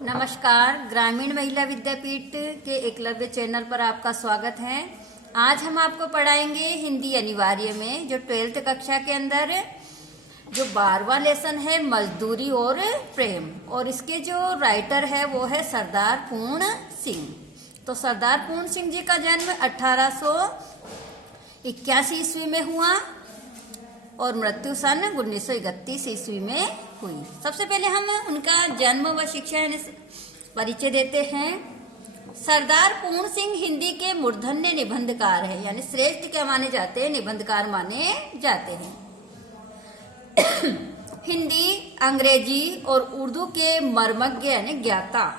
नमस्कार, ग्रामीण महिला विद्यापीठ के एकलव्य चैनल पर आपका स्वागत है। आज हम आपको पढ़ाएंगे हिंदी अनिवार्य में जो 12th कक्षा के अंदर जो 12वां लेसन है मजदूरी और प्रेम, और इसके जो राइटर है वो है सरदार पूर्ण सिंह। तो सरदार पूर्ण सिंह जी का जन्म 1881 ईस्वी में हुआ और मृत्यु सन 1931 ईस्वी में हुई। सबसे पहले हम उनका जन्म व शिक्षा परिचय देते हैं। सरदार पूर्ण सिंह हिंदी के मूर्धन्य निबंधकार है, यानी श्रेष्ठ क्या माने जाते हैं, निबंधकार माने जाते हैं। हिंदी, अंग्रेजी और उर्दू के मर्मज्ञ यानी ज्ञाता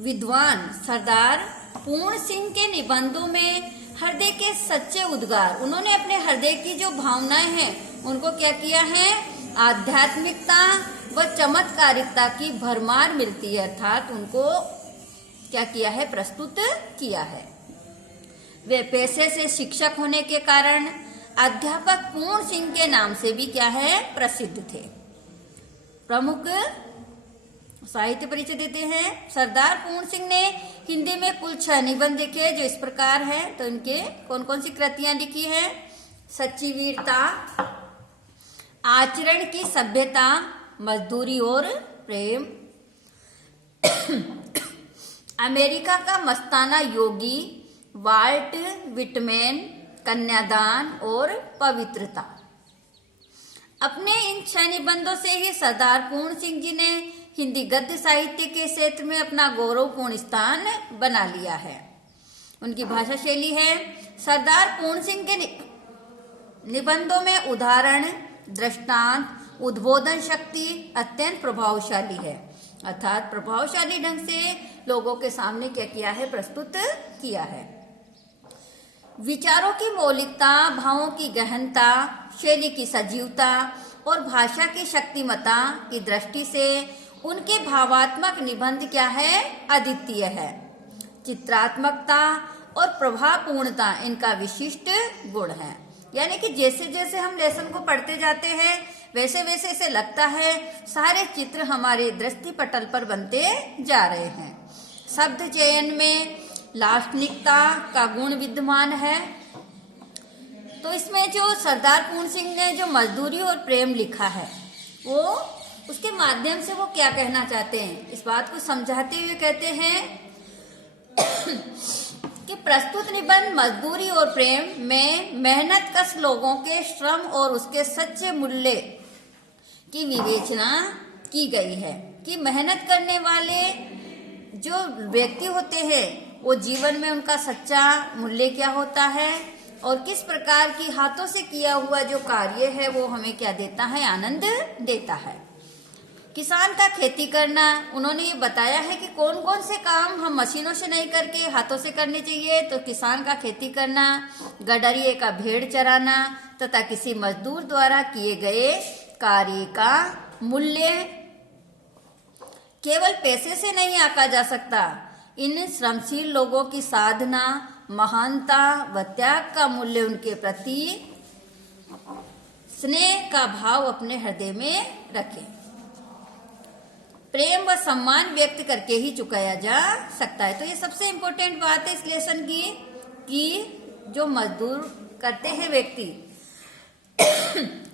विद्वान सरदार पूर्ण सिंह के निबंधों में हृदय के सच्चे उद्गार, उन्होंने अपने हृदय की जो भावनाएं हैं उनको क्या किया है, आध्यात्मिकता व चमत्कारिकता की भरमार मिलती है, अर्थात उनको क्या किया है, प्रस्तुत किया है। वे पेशे से शिक्षक होने के कारण अध्यापक पूर्ण सिंह के नाम से भी क्या है, प्रसिद्ध थे। प्रमुख साहित्य परिचय देते हैं। सरदार पूर्ण सिंह ने हिंदी में कुल 6 निबंध लिखे जो इस प्रकार है। तो इनके कौन कौन सी कृतियां लिखी है, सच्ची वीरता, आचरण की सभ्यता, मजदूरी और प्रेम, अमेरिका का मस्ताना योगी, वाल्ट विटमैन, कन्यादान और पवित्रता। अपने इन 6 निबंधों से ही सरदार पूर्ण सिंह जी ने हिंदी गद्य साहित्य के क्षेत्र में अपना गौरवपूर्ण स्थान बना लिया है। उनकी भाषा शैली है, सरदार पूर्ण सिंह के निबंधों में उदाहरण, दृष्टांत, उद्बोधन शक्ति अत्यंत प्रभावशाली है, अर्थात प्रभावशाली ढंग से लोगों के सामने क्या किया है, प्रस्तुत किया है। विचारों की मौलिकता, भावों की गहनता, शैली की सजीवता और भाषा की शक्तिमत्ता की दृष्टि से उनके भावात्मक निबंध क्या है, अद्वितीय है। चित्रात्मकता और प्रभावपूर्णता इनका विशिष्ट गुण है, यानी कि जैसे जैसे हम लेसन को पढ़ते जाते हैं वैसे वैसे ऐसे लगता है सारे चित्र हमारे दृष्टि पटल पर बनते जा रहे हैं। शब्द चयन में लाक्षणिकता का गुण विद्यमान है। तो इसमें जो सरदार पूर्ण सिंह ने जो मजदूरी और प्रेम लिखा है वो उसके माध्यम से वो क्या कहना चाहते हैं, इस बात को समझाते हुए कहते हैं कि प्रस्तुत निबंध मजदूरी और प्रेम में मेहनत कश लोगों के श्रम और उसके सच्चे मूल्य की विवेचना की गई है कि मेहनत करने वाले जो व्यक्ति होते हैं वो जीवन में उनका सच्चा मूल्य क्या होता है और किस प्रकार की हाथों से किया हुआ जो कार्य है वो हमें क्या देता है, आनंद देता है। किसान का खेती करना, उन्होंने ये बताया है कि कौन कौन से काम हम मशीनों से नहीं करके हाथों से करने चाहिए। तो किसान का खेती करना, गडरिये का भेड़ चराना तथा किसी मजदूर द्वारा किए गए कार्य का मूल्य केवल पैसे से नहीं आंका जा सकता। इन श्रमशील लोगों की साधना, महानता व त्याग का मूल्य उनके प्रति स्नेह का भाव अपने हृदय में रखें। प्रेम व सम्मान व्यक्त करके ही चुकाया जा सकता है। तो ये सबसे इम्पोर्टेंट बात है इस लेसन की कि जो मजदूर करते हैं व्यक्ति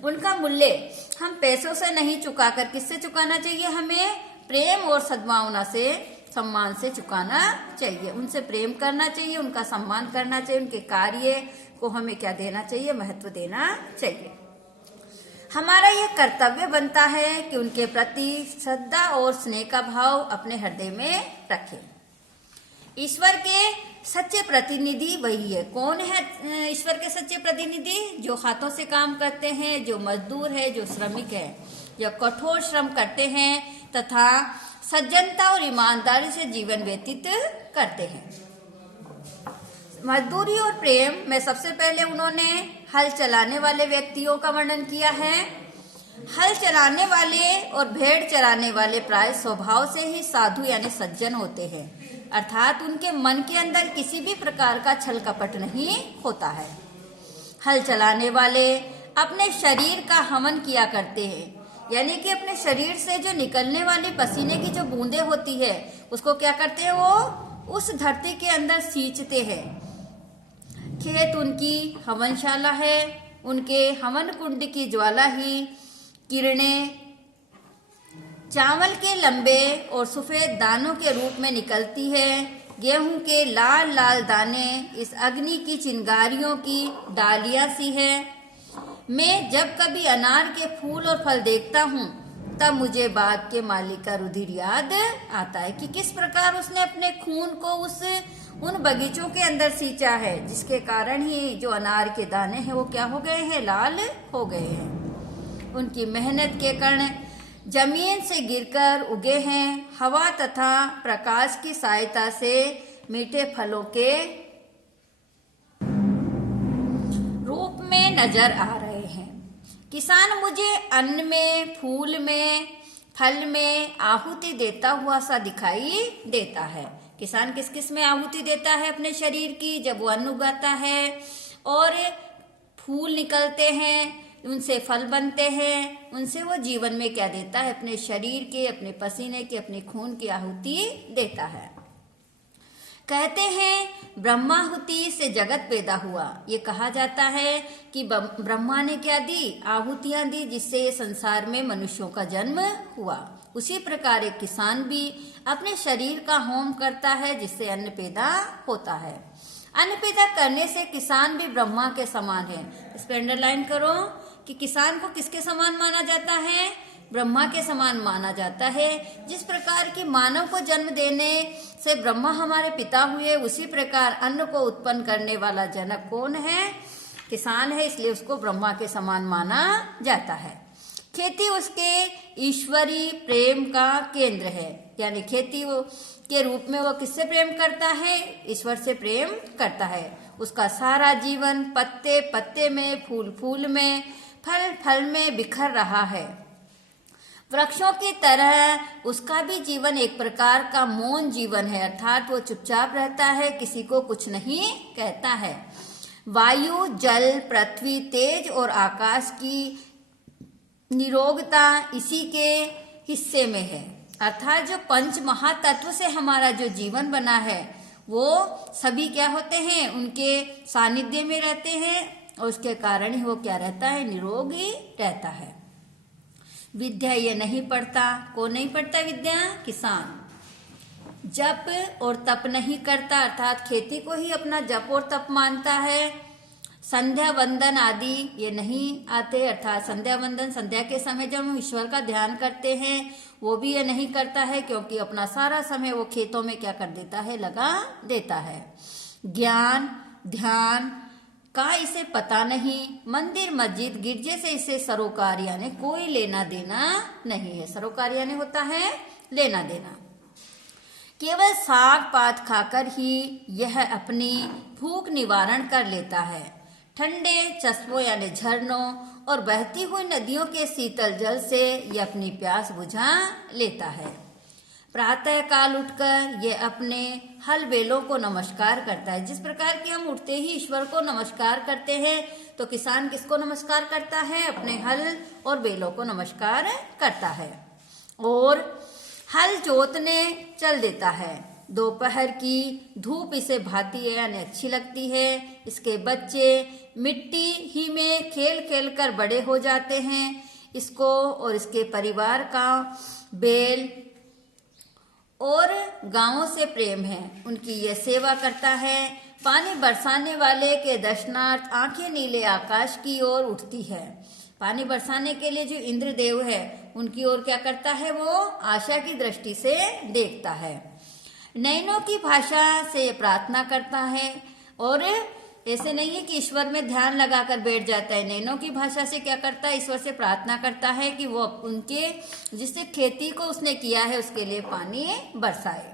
उनका मूल्य हम पैसों से नहीं चुकाकर किससे चुकाना चाहिए, हमें प्रेम और सद्भावना से, सम्मान से चुकाना चाहिए। उनसे प्रेम करना चाहिए, उनका सम्मान करना चाहिए, उनके कार्य को हमें क्या देना चाहिए, महत्व देना चाहिए। हमारा यह कर्तव्य बनता है कि उनके प्रति श्रद्धा और स्नेह का भाव अपने हृदय में रखें। ईश्वर के सच्चे प्रतिनिधि वही है। कौन है ईश्वर के सच्चे प्रतिनिधि? जो हाथों से काम करते हैं, जो मजदूर है, जो श्रमिक है, जो कठोर श्रम करते हैं तथा सज्जनता और ईमानदारी से जीवन व्यतीत करते हैं। मजदूरी और प्रेम में सबसे पहले उन्होंने हल चलाने वाले व्यक्तियों का वर्णन किया है। हल चलाने वाले और भेड़ चराने वाले प्राय स्वभाव से ही साधु यानी सज्जन होते हैं, अर्थात उनके मन के अंदर किसी भी प्रकार का छल कपट नहीं होता है। हल चलाने वाले अपने शरीर का हवन किया करते हैं, यानी कि अपने शरीर से जो निकलने वाली पसीने की जो बूंदें होती है उसको क्या करते हैं, वो उस धरती के अंदर सींचते हैं। खेत उनकी हवनशाला है, उनके हवन कुंड की ज्वाला ही किरणें चावल के लंबे और सफेद दानों के रूप में निकलती है। गेहूं के लाल लाल दाने इस अग्नि की चिंगारियों की डालियां सी है। मैं जब कभी अनार के फूल और फल देखता हूँ तब मुझे बाग के मालिक का रुधिर याद आता है कि किस प्रकार उसने अपने खून को उन बगीचों के अंदर सींचा है, जिसके कारण ही जो अनार के दाने हैं वो क्या हो गए हैं, लाल हो गए हैं। उनकी मेहनत के कण जमीन से गिरकर उगे हैं, हवा तथा प्रकाश की सहायता से मीठे फलों के रूप में नजर आ रहे हैं। किसान मुझे अन्न में, फूल में, फल में आहुति देता हुआ सा दिखाई देता है। किसान किस किस में आहुति देता है अपने शरीर की, जब वो अन्न उगाता है और फूल निकलते हैं, उनसे फल बनते हैं, उनसे वो जीवन में क्या देता है, अपने शरीर के, अपने पसीने के, अपने खून की आहुति देता है। कहते हैं ब्रह्माहुति से जगत पैदा हुआ। ये कहा जाता है कि ब्रह्मा ने क्या दी, आहुतियां दी, जिससे संसार में मनुष्यों का जन्म हुआ। उसी प्रकार एक किसान भी अपने शरीर का होम करता है, जिससे अन्न पैदा होता है। अन्न पैदा करने से किसान भी ब्रह्मा के समान है। इस पर अंडरलाइन करो कि किसान को किसके समान माना जाता है, ब्रह्मा के समान माना जाता है। जिस प्रकार की मानव को जन्म देने से ब्रह्मा हमारे पिता हुए, उसी प्रकार अन्न को उत्पन्न करने वाला जनक कौन है, किसान है, इसलिए उसको ब्रह्मा के समान माना जाता है। खेती उसके ईश्वरी प्रेम का केंद्र है, यानी खेती के रूप में वो किससे प्रेम करता है, ईश्वर से प्रेम करता है। उसका सारा जीवन पत्ते पत्ते में, फूल फूल में, फल फल में बिखर रहा है। वृक्षों की तरह उसका भी जीवन एक प्रकार का मौन जीवन है, अर्थात वो चुपचाप रहता है, किसी को कुछ नहीं कहता है। वायु, जल, पृथ्वी, तेज और आकाश की निरोगता इसी के हिस्से में है। अर्थात जो पंच महातत्व से हमारा जो जीवन बना है वो सभी क्या होते हैं, उनके सानिध्य में रहते हैं, और उसके कारण ही वो क्या रहता है, निरोगी रहता है। विद्या ये नहीं पढ़ता, कौन नहीं पढ़ता विद्या, किसान। जप और तप नहीं करता, अर्थात खेती को ही अपना जप और तप मानता है। संध्या वंदन आदि ये नहीं आते, अर्थात संध्या वंदन, संध्या के समय जब हम ईश्वर का ध्यान करते हैं वो भी ये नहीं करता है, क्योंकि अपना सारा समय वो खेतों में क्या कर देता है, लगा देता है। ज्ञान ध्यान का इसे पता नहीं, मंदिर मस्जिद गिरजे से इसे सरोकार यानी कोई लेना देना नहीं है। सरोकार यानी होता है लेना देना। केवल साग पात खाकर ही यह अपनी भूख निवारण कर लेता है। ठंडे चश्मों यानी झरनों और बहती हुई नदियों के शीतल जल से यह अपनी प्यास बुझा लेता है। प्रातः काल उठकर ये अपने हल बेलों को नमस्कार करता है। जिस प्रकार की हम उठते ही ईश्वर को नमस्कार करते हैं, तो किसान किसको नमस्कार करता है, अपने हल और बेलों को नमस्कार करता है और हल जोतने चल देता है। दोपहर की धूप इसे भाती है यानी अच्छी लगती है। इसके बच्चे मिट्टी ही में खेल खेल कर बड़े हो जाते हैं। इसको और इसके परिवार का बेल और गांवों से प्रेम है, उनकी यह सेवा करता है। पानी बरसाने वाले के दर्शनार्थ आंखें नीले आकाश की ओर उठती है। पानी बरसाने के लिए जो इंद्रदेव है उनकी ओर क्या करता है, वो आशा की दृष्टि से देखता है। नयनों की भाषा से प्रार्थना करता है, और ऐसे नहीं है कि ईश्वर में ध्यान लगाकर बैठ जाता है। नैनों की भाषा से क्या करता है, ईश्वर से प्रार्थना करता है कि वो उनके जिससे खेती को उसने किया है उसके लिए पानी बरसाए।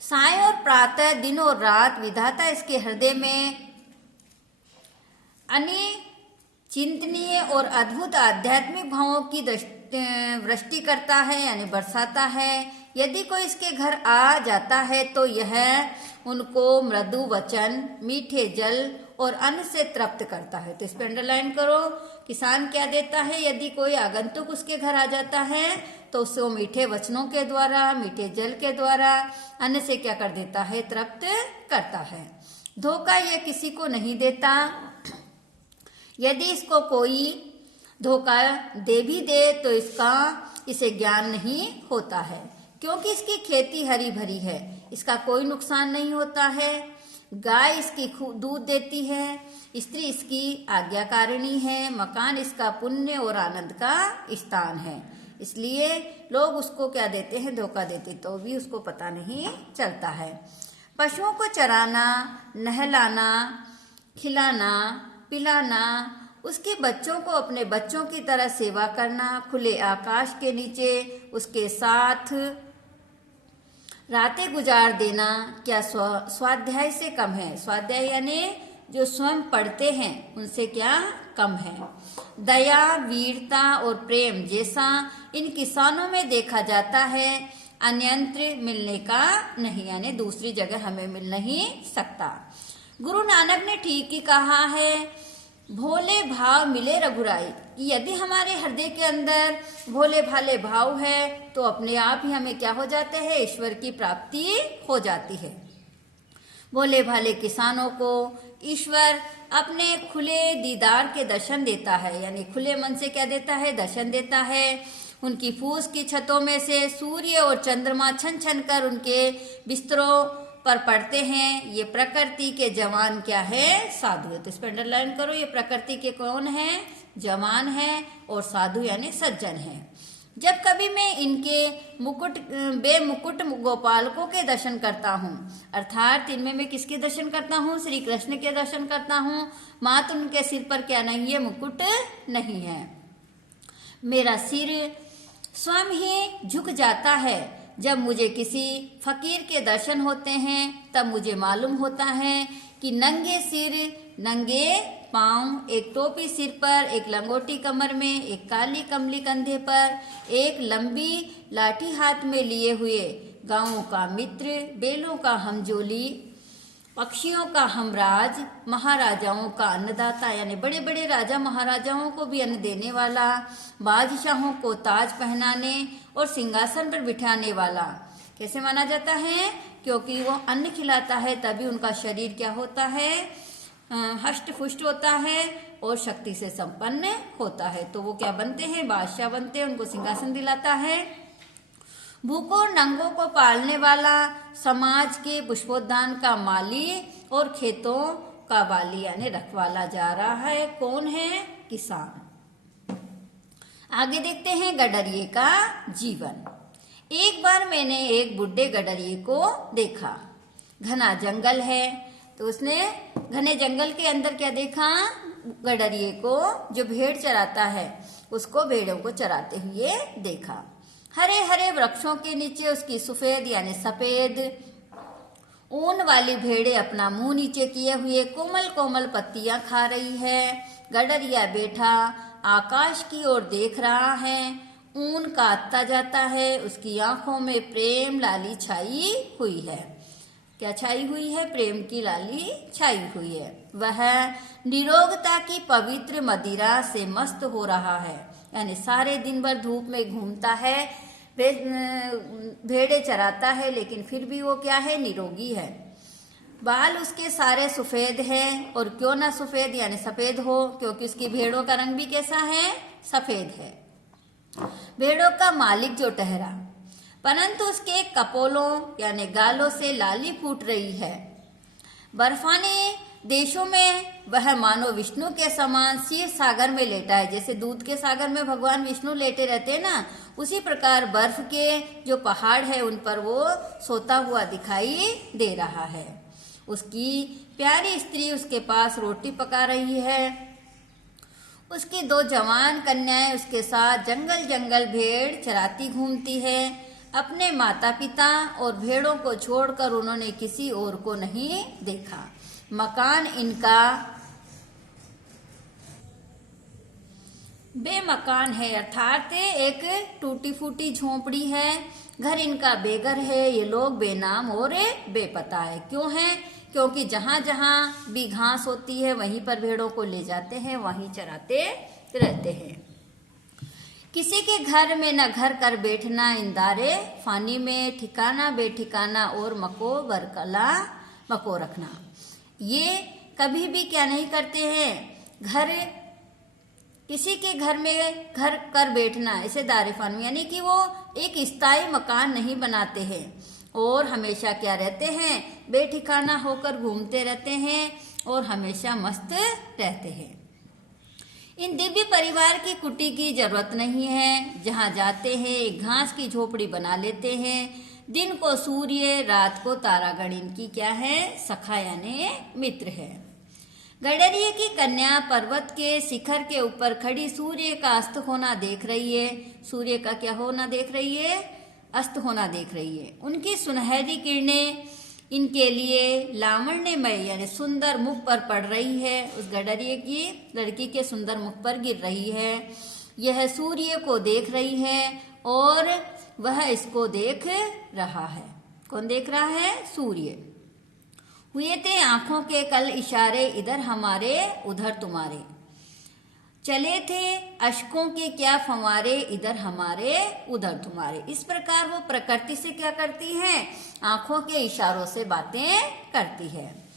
साय और प्रातः, दिन और रात विधाता इसके हृदय में अनिचिंतनीय और अद्भुत आध्यात्मिक भावों की वृष्टि करता है यानी बरसाता है। यदि कोई इसके घर आ जाता है तो यह उनको मृदु वचन, मीठे जल और अन्न से तृप्त करता है। तो इस पे अंडरलाइन करो। किसान क्या देता है? यदि कोई आगंतुक उसके घर आ जाता है तो उससे वो मीठे वचनों के द्वारा, मीठे जल के द्वारा अन्न से क्या कर देता है? तृप्त करता है। धोखा ये किसी को नहीं देता। यदि इसको कोई धोखा दे भी दे तो इसे ज्ञान नहीं होता है, क्योंकि इसकी खेती हरी भरी है, इसका कोई नुकसान नहीं होता है। गाय इसकी दूध देती है, स्त्री इसकी आज्ञाकारिणी है, मकान इसका पुण्य और आनंद का स्थान है। इसलिए लोग उसको क्या देते हैं? धोखा देते, तो भी उसको पता नहीं चलता है। पशुओं को चराना, नहलाना, खिलाना, पिलाना, उसके बच्चों को अपने बच्चों की तरह सेवा करना, खुले आकाश के नीचे उसके साथ रातें गुजार देना क्या स्वाध्याय से कम है? स्वाध्याय यानी जो स्वयं पढ़ते हैं उनसे क्या कम है? दया, वीरता और प्रेम जैसा इन किसानों में देखा जाता है, अन्यत्र मिलने का नहीं, यानी दूसरी जगह हमें मिल नहीं सकता। गुरु नानक ने ठीक ही कहा है, भोले भाव मिले रघुराई, कि यदि हमारे हृदय के अंदर भोले भाले भाव है तो अपने आप ही हमें क्या हो जाते हैं? ईश्वर की प्राप्ति हो जाती है। भोले भाले किसानों को ईश्वर अपने खुले दीदार के दर्शन देता है, यानी खुले मन से क्या देता है? दर्शन देता है। उनकी फूस की छतों में से सूर्य और चंद्रमा छन छन कर उनके बिस्तरों पर पढ़ते हैं। ये प्रकृति के जवान क्या है? साधु है। तो इस पर अंडरलाइन करो, ये प्रकृति के कौन है? जवान है, और साधु यानी सज्जन है। जब कभी मैं इनके बेमुकुट गोपालकों के दर्शन करता हूँ, अर्थात इनमें मैं किसके दर्शन करता हूँ? श्री कृष्ण के दर्शन करता हूँ। मात्र उनके सिर पर क्या नहीं है? मुकुट नहीं है। मेरा सिर स्वयं ही झुक जाता है। जब मुझे किसी फकीर के दर्शन होते हैं तब मुझे मालूम होता है कि नंगे सिर, नंगे पांव, एक टोपी सिर पर, एक लंगोटी कमर में, एक काली कमली कंधे पर, एक लंबी लाठी हाथ में लिए हुए, गांवों का मित्र, बेलों का हमजोली, पक्षियों का हमराज, महाराजाओं का अन्नदाता, यानी बड़े बड़े राजा महाराजाओं को भी अन्न देने वाला, बादशाहों को ताज पहनाने और सिंहासन पर बिठाने वाला। कैसे माना जाता है? क्योंकि वो अन्न खिलाता है, तभी उनका शरीर क्या होता है? हष्ट पुष्ट होता है और शक्ति से संपन्न होता है। तो वो क्या बनते हैं? बादशाह बनते हैं, उनको सिंहासन दिलाता है। भूखों नंगों को पालने वाला, समाज के पुष्पोद्यान का माली और खेतों का वाली, यानी रखवाला जा रहा है। कौन है? किसान। आगे देखते हैं गडरिये का जीवन। एक बार मैंने एक बुढ़े गडरिये को देखा। घना जंगल है, तो उसने घने जंगल के अंदर क्या देखा? गडरिये को, जो भेड़ चराता है, उसको भेड़ों को चराते हुए देखा। हरे हरे वृक्षों के नीचे उसकी सफेद यानी सफेद ऊन वाली भेड़े अपना मुंह नीचे किए हुए कोमल कोमल पत्तियां खा रही है। गडरिया बैठा आकाश की ओर देख रहा है। ऊन काटता जाता है। उसकी आंखों में प्रेम लाली छाई हुई है। क्या छाई हुई है? प्रेम की लाली छाई हुई है। वह निरोगता की पवित्र मदिरा से मस्त हो रहा है, यानी सारे दिन भर धूप में घूमता है, भेड़े चराता है, लेकिन फिर भी वो क्या है? निरोगी है। बाल उसके सारे सफेद हैं, और क्यों ना सफेद यानी सफेद हो, क्योंकि उसकी भेड़ों का रंग भी कैसा है? सफेद है। भेड़ों का मालिक जो ठहरा, परंतु उसके कपोलों यानी गालों से लाली फूट रही है। बर्फानी देशों में वह मानो विष्णु के समान क्षीर सागर में लेटा है। जैसे दूध के सागर में भगवान विष्णु लेटे रहते हैं ना, उसी प्रकार बर्फ के जो पहाड़ है उन पर वो सोता हुआ दिखाई दे रहा है। उसकी प्यारी स्त्री उसके पास रोटी पका रही है। उसकी 2 जवान कन्याएं उसके साथ जंगल जंगल भेड़ चराती घूमती है। अपने माता पिता और भेड़ों को छोड़कर उन्होंने किसी और को नहीं देखा। मकान इनका बेमकान है, अर्थात एक टूटी फूटी झोपड़ी है। घर इनका बेघर है। ये लोग बेनाम और बेपता है। क्यों है? क्योंकि जहाँ जहाँ भी घास होती है वहीं पर भेड़ों को ले जाते हैं, वहीं चराते रहते हैं। किसी के घर में न घर कर बैठना इंदारे, फानी में ठिकाना बेठिकाना और मको बरकला मको रखना। ये कभी भी क्या नहीं करते हैं, घर किसी के घर में घर कर बैठना, ऐसे दारे फानू यानी कि वो एक स्थायी मकान नहीं बनाते हैं और हमेशा क्या रहते हैं, बेठिकाना होकर घूमते रहते हैं और हमेशा मस्त रहते हैं। इन दिव्य परिवार की कुटी की जरूरत नहीं है, जहाँ जाते हैं एक घास की झोपड़ी बना लेते हैं। दिन को सूर्य, रात को तारागण इनकी क्या है, सखा यानी मित्र है। गडरिये की कन्या पर्वत के शिखर के ऊपर खड़ी सूर्य का अस्त होना देख रही है। सूर्य का क्या होना देख रही है, अस्त होना देख रही है। उनकी सुनहरी किरणें इनके लिए लावण्यमय यानी सुंदर मुख पर पड़ रही है। उस गडरिये की लड़की के सुंदर मुख पर गिर रही है। यह सूर्य को देख रही है और वह इसको देख रहा है। कौन देख रहा है, सूर्य। हुए थे आंखों के कल इशारे, इधर हमारे उधर तुम्हारे। चले थे अश्कों के क्या फंवारे, इधर हमारे उधर तुम्हारे। इस प्रकार वो प्रकृति से क्या करती है, आंखों के इशारों से बातें करती है।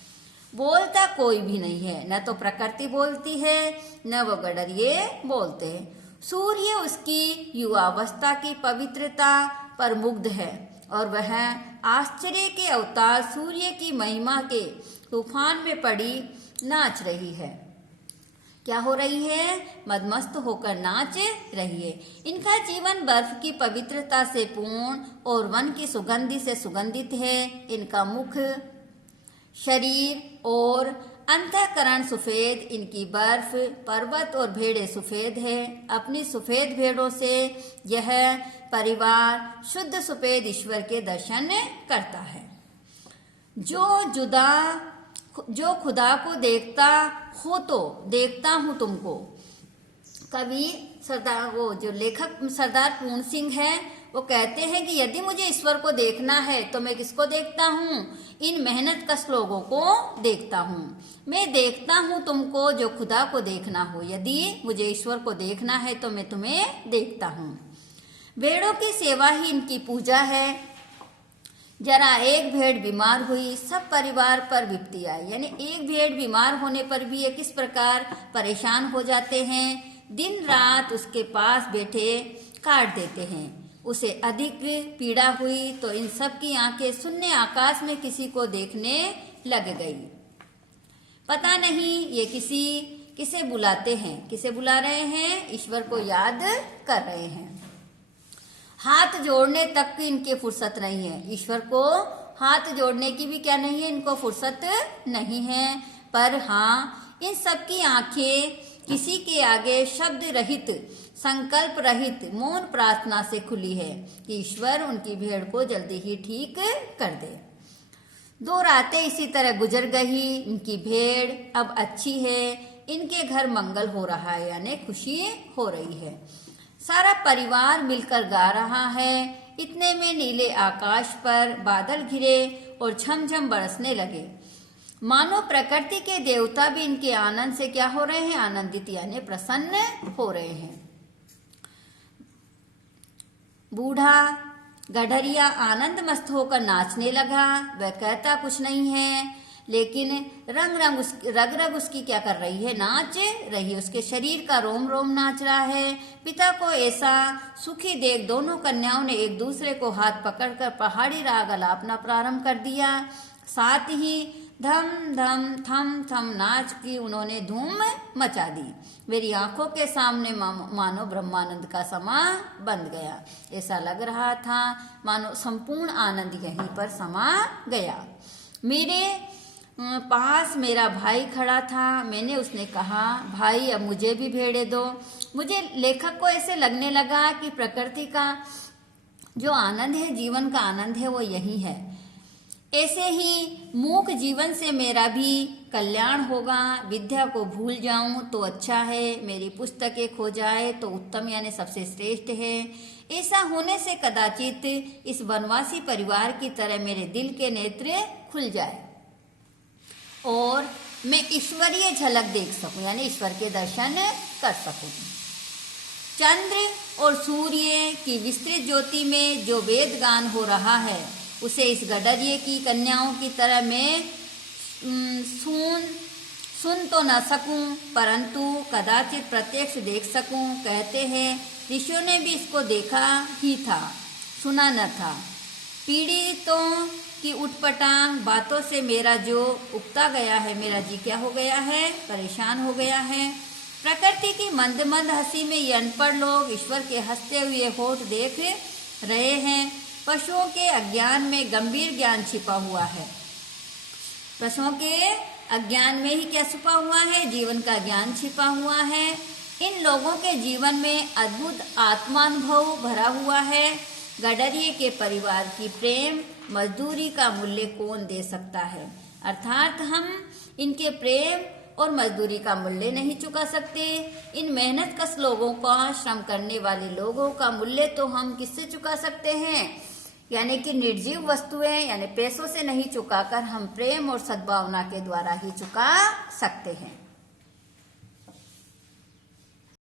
बोलता कोई भी नहीं है, न तो प्रकृति बोलती है न वो गडरिये बोलते हैं। सूर्य उसकी युवावस्था की पवित्रता पर मुग्ध है और वह आश्चर्य के अवतार सूर्य की महिमा के तूफान में पड़ी नाच रही है। क्या हो रही है, मदमस्त होकर नाच रही है। इनका जीवन बर्फ की पवित्रता से पूर्ण और वन की सुगंधि से सुगंधित है। इनका मुख, शरीर और अंतःकरण सफेद, इनकी बर्फ, पर्वत और भेड़ें सफेद है। अपनी सफेद भेड़ों से यह परिवार शुद्ध सफेद ईश्वर के दर्शन करता है। जो खुदा को देखता हो तो देखता हूँ तुमको। कवि सरदार, वो जो लेखक सरदार पूर्ण सिंह है, वो कहते हैं कि यदि मुझे ईश्वर को देखना है तो मैं किसको देखता हूँ, इन मेहनत कश लोगों को देखता हूँ। मैं देखता हूँ तुमको जो खुदा को देखना हो। यदि मुझे ईश्वर को देखना है तो मैं तुम्हें देखता हूँ। भेड़ों की सेवा ही इनकी पूजा है। जरा एक भेड़ बीमार हुई, सब परिवार पर विपत्ति आई। यानी एक भेड़ बीमार होने पर भी ये किस प्रकार परेशान हो जाते हैं, दिन रात उसके पास बैठे काट देते हैं। उसे अधिक पीड़ा हुई तो इन सब की आंखें शून्य आकाश में किसी को देखने लग गई। पता नहीं ये किसे बुलाते हैं, किसे बुला रहे हैं, ईश्वर को याद कर रहे हैं। हाथ जोड़ने तक की इनकी फुर्सत नहीं है। ईश्वर को हाथ जोड़ने की भी क्या नहीं है, इनको फुर्सत नहीं है। पर हाँ, इन सब की आंखें किसी के आगे शब्द रहित, संकल्प रहित मौन प्रार्थना से खुली है कि ईश्वर उनकी भेड़ को जल्दी ही ठीक कर दे। 2 रातें इसी तरह गुजर गई। इनकी भेड़ अब अच्छी है, इनके घर मंगल हो रहा है यानी खुशी हो रही है। सारा परिवार मिलकर गा रहा है। इतने में नीले आकाश पर बादल घिरे और झमझम बरसने लगे। मानो प्रकृति के देवता भी इनके आनंद से क्या हो रहे हैं, आनंदित यानी प्रसन्न हो रहे हैं। बूढ़ा गडरिया आनंद मस्त होकर नाचने लगा। वह कहता कुछ नहीं है, लेकिन रग रग उसकी क्या कर रही है, नाच रही है। उसके शरीर का रोम रोम नाच रहा है। पिता को ऐसा सुखी देख दोनों कन्याओं ने एक दूसरे को हाथ पकड़कर पहाड़ी राग अलापना प्रारंभ कर दिया। साथ ही धम धम थम थम नाच की उन्होंने धूम मचा दी। मेरी आंखों के सामने मानो ब्रह्मानंद का समा बंध गया। ऐसा लग रहा था मानो संपूर्ण आनंद यहीं पर समा गया। मेरे पास मेरा भाई खड़ा था। मैंने उसने कहा, भाई अब मुझे भी भेड़े दो। मुझे लेखक को ऐसे लगने लगा कि प्रकृति का जो आनंद है, जीवन का आनंद है, वो यही है। ऐसे ही मूक जीवन से मेरा भी कल्याण होगा। विद्या को भूल जाऊं तो अच्छा है, मेरी पुस्तकें खो जाए तो उत्तम यानी सबसे श्रेष्ठ है। ऐसा होने से कदाचित इस वनवासी परिवार की तरह मेरे दिल के नेत्र खुल जाए। और मैं ईश्वरीय झलक देख सकूं, यानी ईश्वर के दर्शन कर सकूं। चंद्र और सूर्य की विस्तृत ज्योति में जो वेद गान हो रहा है उसे इस गडरिये की कन्याओं की तरह मैं सुन तो न सकूं, परंतु कदाचित प्रत्यक्ष देख सकूं। कहते हैं ऋषियों ने भी इसको देखा ही था, सुना न था। पीड़ितों की उटपटांग बातों से मेरा जो उगता गया है, मेरा जी क्या हो गया है, परेशान हो गया है। प्रकृति की मंद मंद हंसी में ये अनपढ़ लोग ईश्वर के हंसते हुए होठ देख रहे हैं। पशुओं के अज्ञान में गंभीर ज्ञान छिपा हुआ है। पशुओं के अज्ञान में ही क्या छिपा हुआ है, जीवन का ज्ञान छिपा हुआ है। इन लोगों के जीवन में अद्भुत आत्मानुभव भरा हुआ है। गडरिये के परिवार की प्रेम मजदूरी का मूल्य कौन दे सकता है, अर्थात हम इनके प्रेम और मजदूरी का मूल्य नहीं चुका सकते। इन मेहनत कश लोगों का, श्रम करने वाले लोगों का मूल्य तो हम किससे चुका सकते हैं, यानी कि निर्जीव वस्तुएं यानी पैसों से नहीं चुकाकर हम प्रेम और सद्भावना के द्वारा ही चुका सकते हैं।